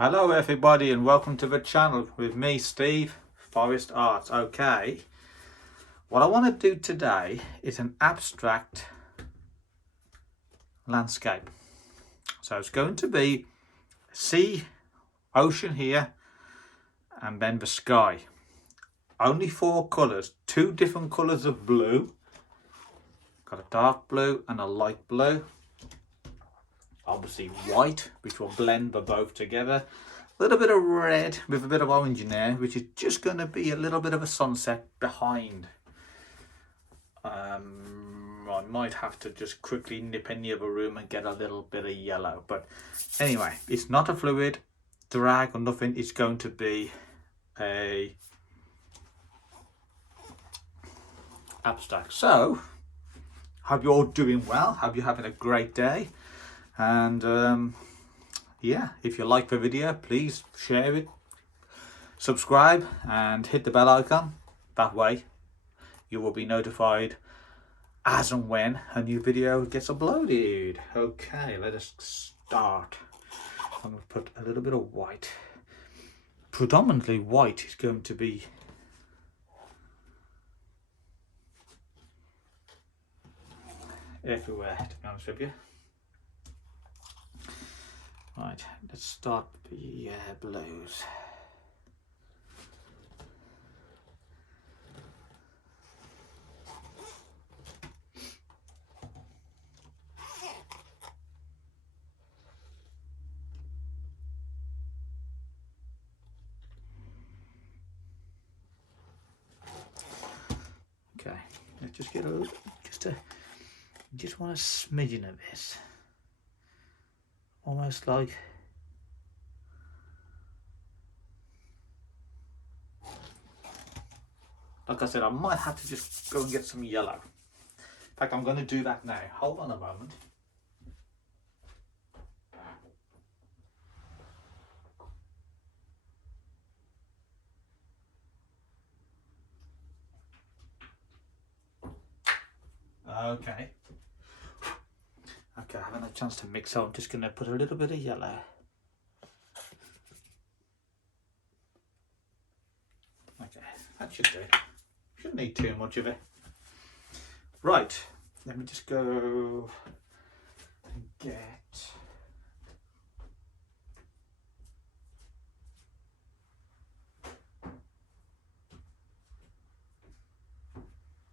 Hello everybody and welcome to the channel with me, Steve, Forest Arts. Okay, what I want to do today is an abstract landscape. So it's going to be sea, ocean here, and then the sky. Only 4 colours, 2 different colours of blue. Got a dark blue and a light blue. Obviously white, which will blend the both together. A little bit of red with a bit of orange in there, which is just going to be a little bit of a sunset behind. I might have to just quickly nip in the other room and get a little bit of yellow. But anyway, it's not a fluid drag or nothing. It's going to be a abstract. So, hope you're all doing well. Hope you're having a great day. And yeah, if you like the video, please share it, subscribe and hit the bell icon. That way you will be notified as and when a new video gets uploaded. Okay, let us start. I'm going to put a little bit of white. Predominantly white is going to be everywhere, to be honest with you. Right, let's start the blues. Okay, let's just get a little, just want a smidgen of this. Almost like I said, I might have to just go and get some yellow. In fact, I'm going to do that now. Hold on a moment. Okay. Okay, I haven't had a chance to mix, so I'm just going to put a little bit of yellow. Okay, that should do. Shouldn't need too much of it. Right, let me just go and get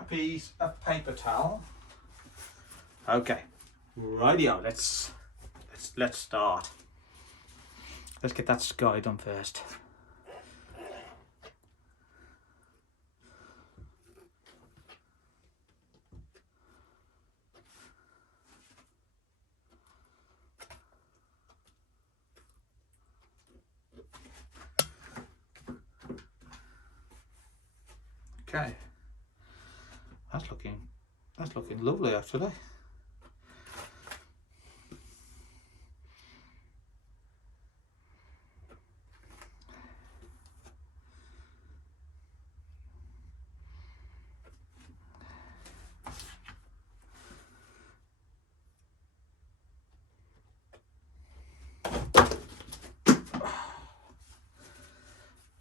a piece of paper towel. Okay, rightio, let's start. Let's get that sky done first. Okay, that's looking lovely actually.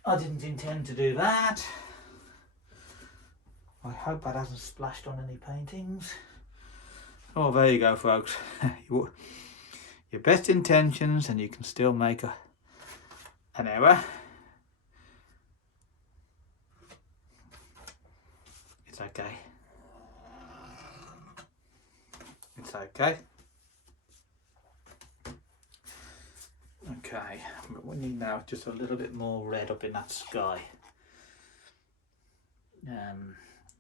I didn't intend to do that. I hope that hasn't splashed on any paintings. Oh, there you go, folks. Your best intentions and you can still make an error. It's okay. It's okay. Okay, but we need now just a little bit more red up in that sky.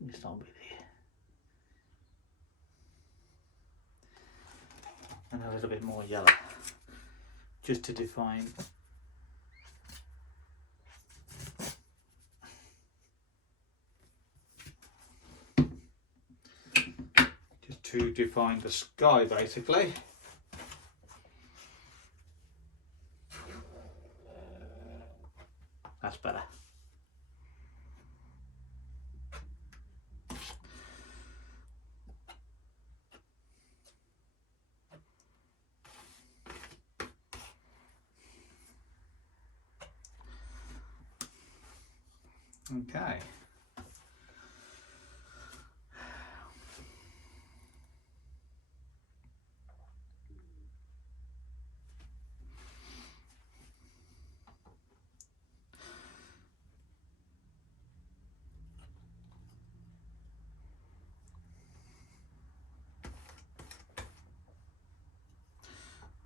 It's not really. And a little bit more yellow, just to define. Just to define the sky, basically. That's better. Okay.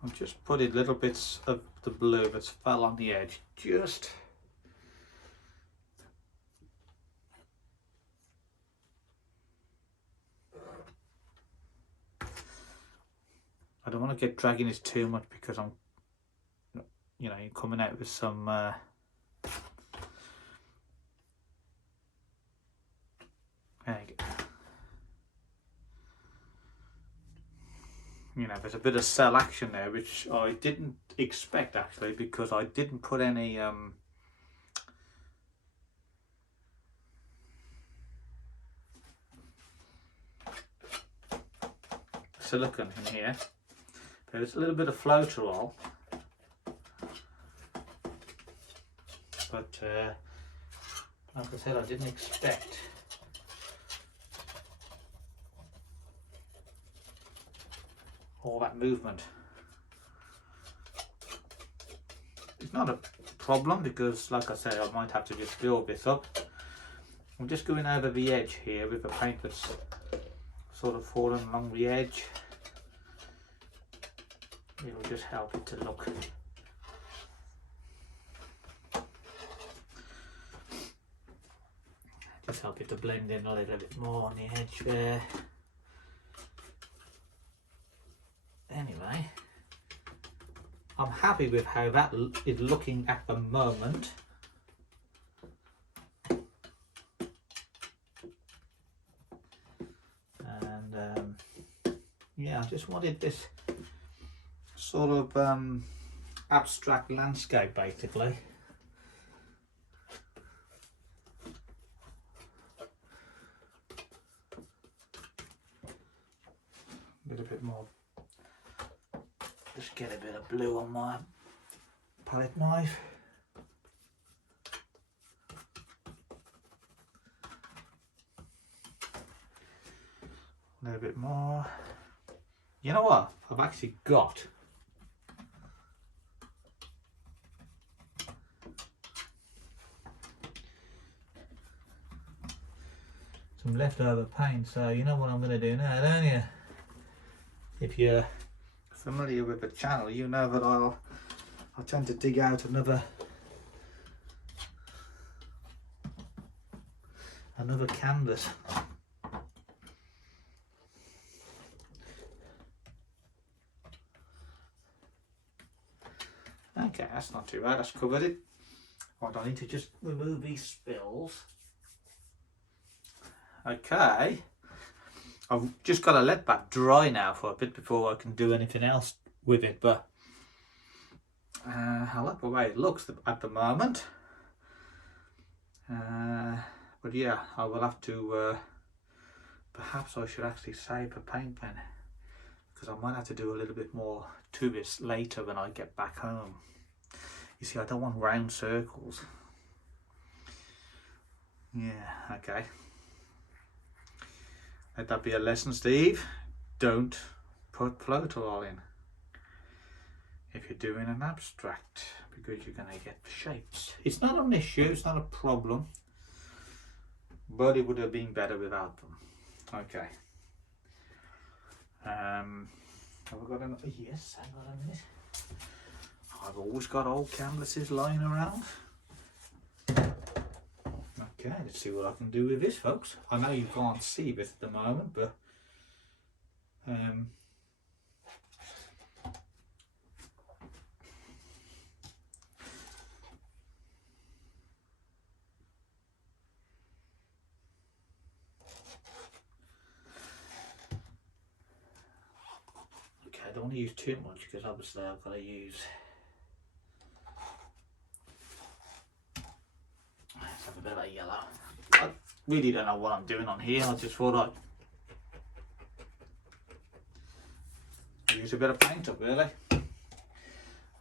I've just put in little bits of the blue that's fell on the edge, just I don't want to get dragging this too much because I'm, you know, you're coming out with some there you go. You know, there's a bit of cell action there, which I didn't expect actually, because I didn't put any silicone in here. There's a little bit of Floetrol, but like I said, I didn't expect all that movement. It's not a problem because, like I said, I might have to just build this up. I'm just going over the edge here with the paint that's sort of fallen along the edge. It'll just help it to look help it to blend in a little bit more on the edge there. Anyway, I'm happy with how that is looking at the moment. And yeah, I just wanted this sort of abstract landscape basically. A little bit more. Just get a bit of blue on my palette knife. A little bit more. You know what? I've actually got some leftover paint, so you know what I'm going to do now, don't you? If you're familiar with the channel, you know that I'll tend to dig out another canvas. Okay, that's not too bad, that's covered it. Right, I need to just remove these spills. Okay, I've just got to let that dry now for a bit before I can do anything else with it, but I like the way it looks at the moment. But yeah, I will have to, perhaps I should actually save the paint pen, because I might have to do a little bit more to this later when I get back home. You see, I don't want round circles. Yeah, okay. Let that be a lesson, Steve. Don't put Floetrol in if you're doing an abstract, because you're going to get the shapes. It's not an issue, it's not a problem, but it would have been better without them. Okay. Have I got another? Yes, hang on a minute. I've always got old canvases lying around. Okay, let's see what I can do with this, folks. I know you can't see this at the moment, but okay, I don't want to use too much because obviously I've got to use. Let's have a bit of a yellow. I really don't know what I'm doing on here. I just thought I'd use a bit of paint up, really.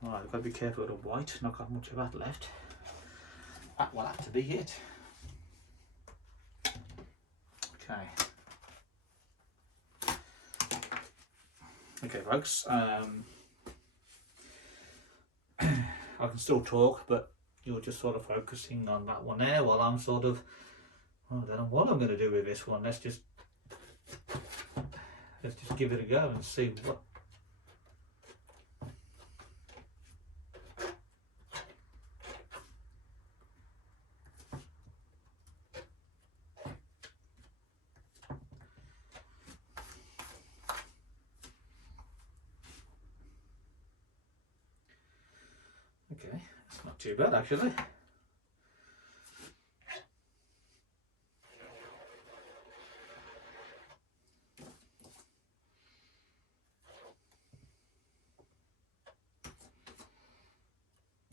Alright, I've got to be careful with the white, not got much of that left. That will have to be it. Okay. Okay, folks. I can still talk, but you're just sort of focusing on that one there while I'm sort of, I don't know what I'm going to do with this one. Let's just give it a go and see what. Okay, it's not too bad actually.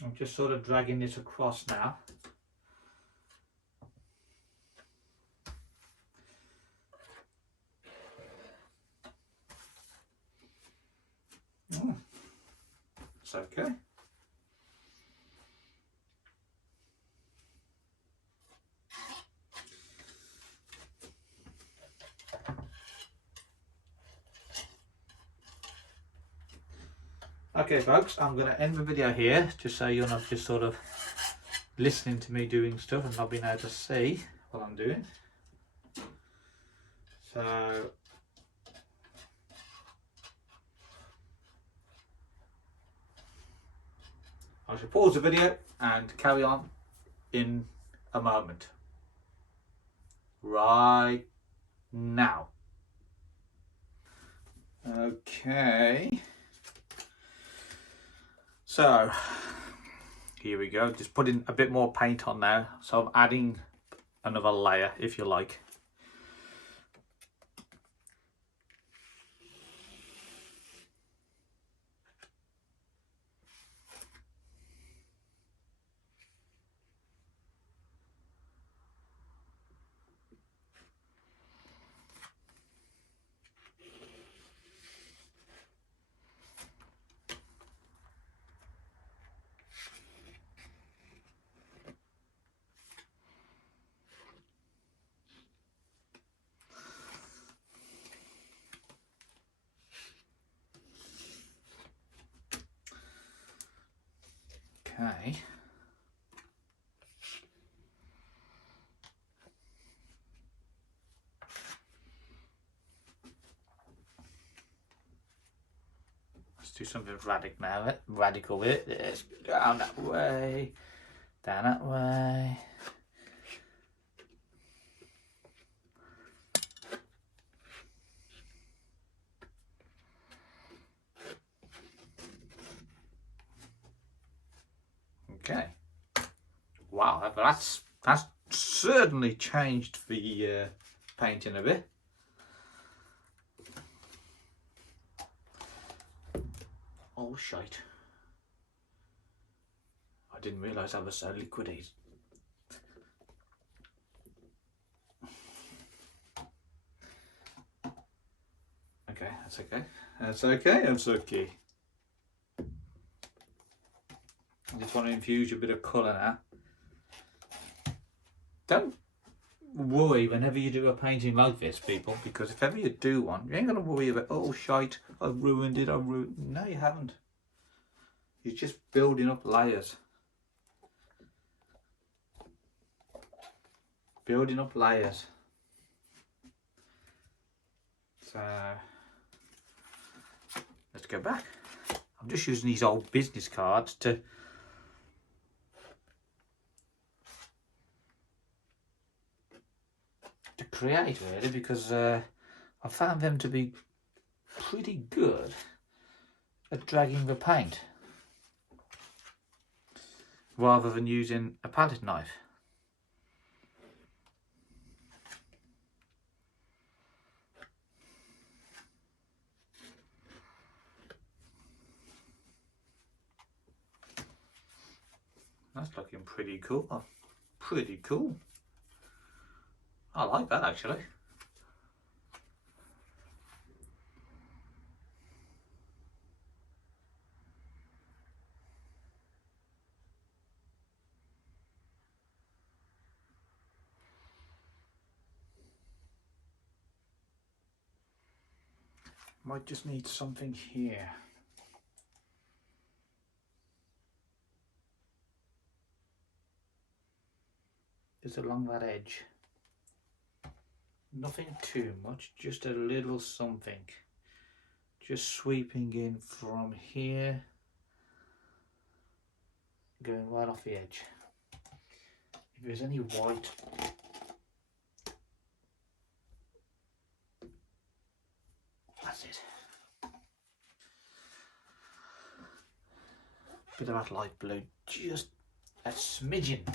I'm just sort of dragging this across now. Oh, it's okay. Okay folks, I'm going to end the video here just so you're not just sort of listening to me doing stuff and not being able to see what I'm doing. So I shall pause the video and carry on in a moment. Right now. Okay. So here we go. Just putting a bit more paint on now. So I'm adding another layer, if you like. Okay. Let's do something radical with it. Let's go down that way, down that way. Okay. Wow, that's certainly changed the painting a bit. Oh shite. I didn't realise I was so liquidy. Okay, that's okay. That's okay, that's okay. I just want to infuse a bit of colour now. Don't worry whenever you do a painting like this, people, because if ever you do one, you ain't going to worry about, oh shite, I've ruined it, No, you haven't. You're just building up layers. Building up layers. So, let's go back. I'm just using these old business cards to create, really, because I found them to be pretty good at dragging the paint rather than using a palette knife. That's looking pretty cool. Pretty cool. I like that actually. Might just need something here. Just along that edge. Nothing too much, just a little something. Just sweeping in from here, going right off the edge. If there's any white, that's it. Bit of that light blue, just a smidgen,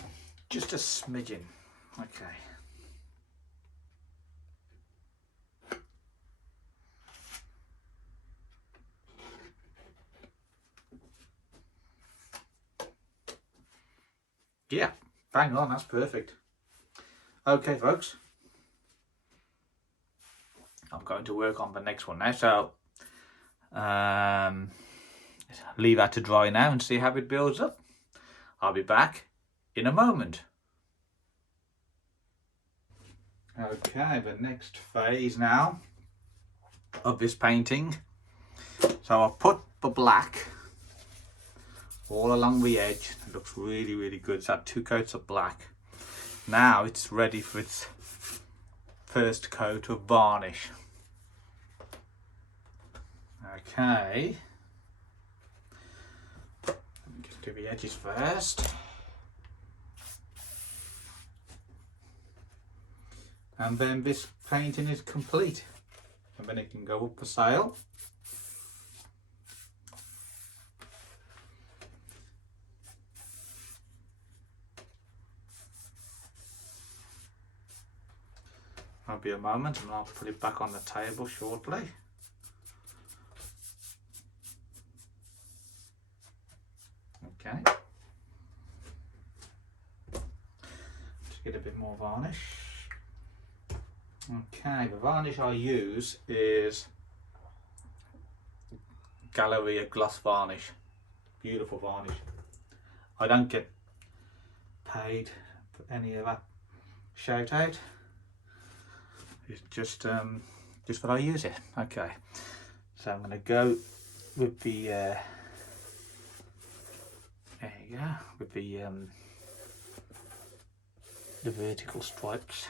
just a smidgen. Okay. Yeah, bang on, that's perfect. Okay, folks. I'm going to work on the next one now, so leave that to dry now and see how it builds up. I'll be back in a moment. Okay, the next phase now of this painting. So I've put the black all along the edge. It looks really, really good. It's had 2 coats of black. Now it's ready for its first coat of varnish. Okay. Let me just do the edges first. And then this painting is complete. And then it can go up for sale. I'll be a moment and I'll put it back on the table shortly. Okay. Just get a bit more varnish. Okay, the varnish I use is Galleria Gloss Varnish. Beautiful varnish. I don't get paid for any of that shout out. It's just what I use it. Okay, so I'm going to go with the there you go, with the vertical stripes.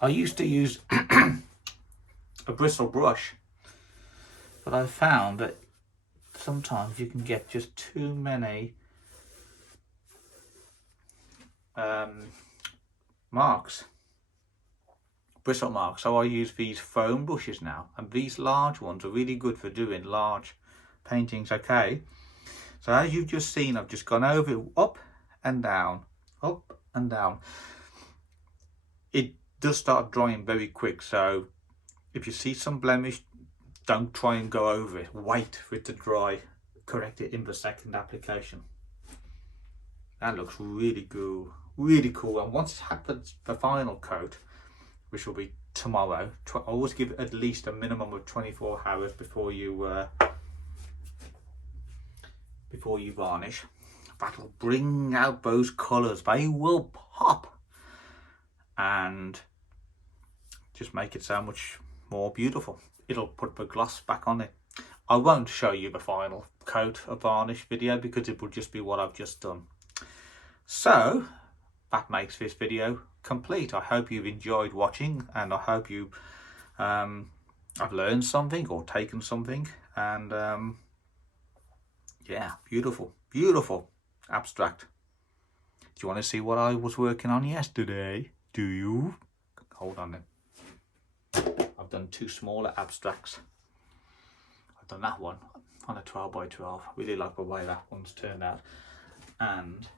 I used to use a bristle brush, but I found that sometimes you can get just too many marks, bristle marks. So I use these foam brushes now, and these large ones are really good for doing large paintings. Okay, so as you've just seen, I've just gone over it, up and down, up and down. It does start drying very quick, so if you see some blemish, don't try and go over it. Wait for it to dry, correct it in the second application. That looks really good, really cool. And once it's had the final coat, which will be tomorrow, always give it at least a minimum of 24 hours before you varnish. That'll bring out those colours. They will pop and just make it so much more beautiful. It'll put the gloss back on it. I won't show you the final coat of varnish video because it will just be what I've just done. So that makes this video complete. I hope you've enjoyed watching, and I hope you I've learned something or taken something. And yeah, beautiful, beautiful abstract. Do you want to see what I was working on yesterday? Do you? Hold on then. I've done 2 smaller abstracts. I've done that one on a 12 by 12. Really like the way that one's turned out. And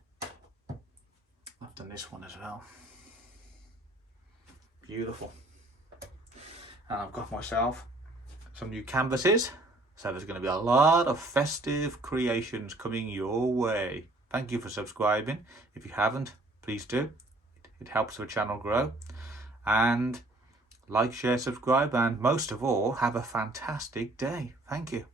I've done this one as well. Beautiful. And I've got myself some new canvases. So there's going to be a lot of festive creations coming your way. Thank you for subscribing. If you haven't, please do. It helps the channel grow. And like, share, subscribe, and most of all, have a fantastic day. Thank you.